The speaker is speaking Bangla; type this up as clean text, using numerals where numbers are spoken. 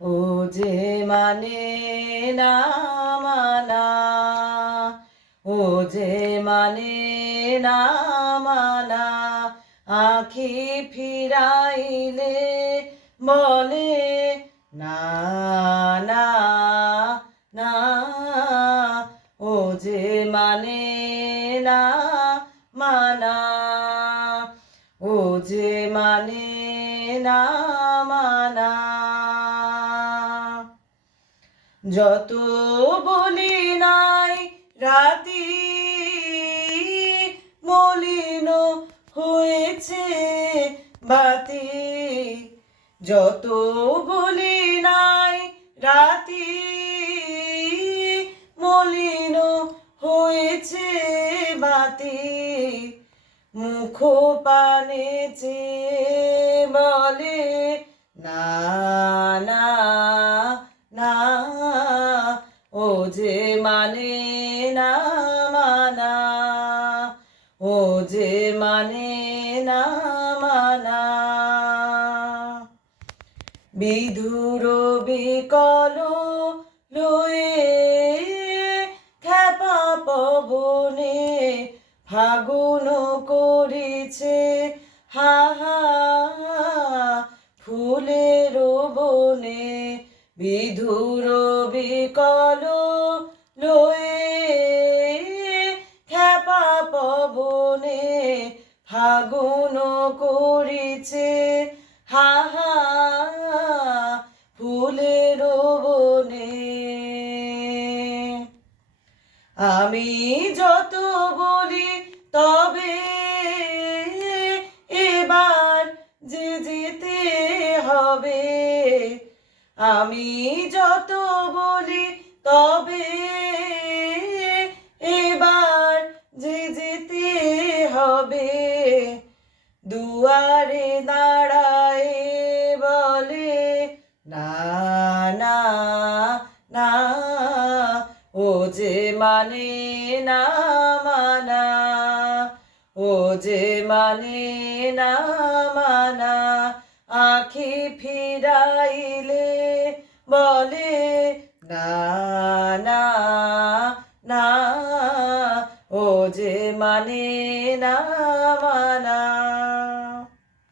ও যে মানে না মানা, ও যে মানে না মানা, আখি ফিরাইলে বলে না না না। ও যে মানে না মানা, ও যে মানে না মানা। যত বলি নাই রাতি মলিন হয়েছে বাতি, যত বলি নাই রাতি মলিন হয়েছে বাতি, মুখ পানে চেয়ে বলে না না না। ও যে মানে না মানা, ও যে মানে না মানা। বিধুর বিকল লয়ে খ্যাপা পবনে ফাগুন করিছে হা হা, ফুলের বনে বিধুর বিকল লয়ে খ্যাপা পবনে ফাগুন করিছে হা হা, ফুলের বনে। আমি যত বলি তবে এবার যে যেতে হবে, আমি যত বলি তবে এবার যে যেতে হবে, দুয়ারে দাঁড়ায় বলে না না না। ও যে মানে না মানা, ও যে মানে না মানা, আখি ফিরাইলে বলে না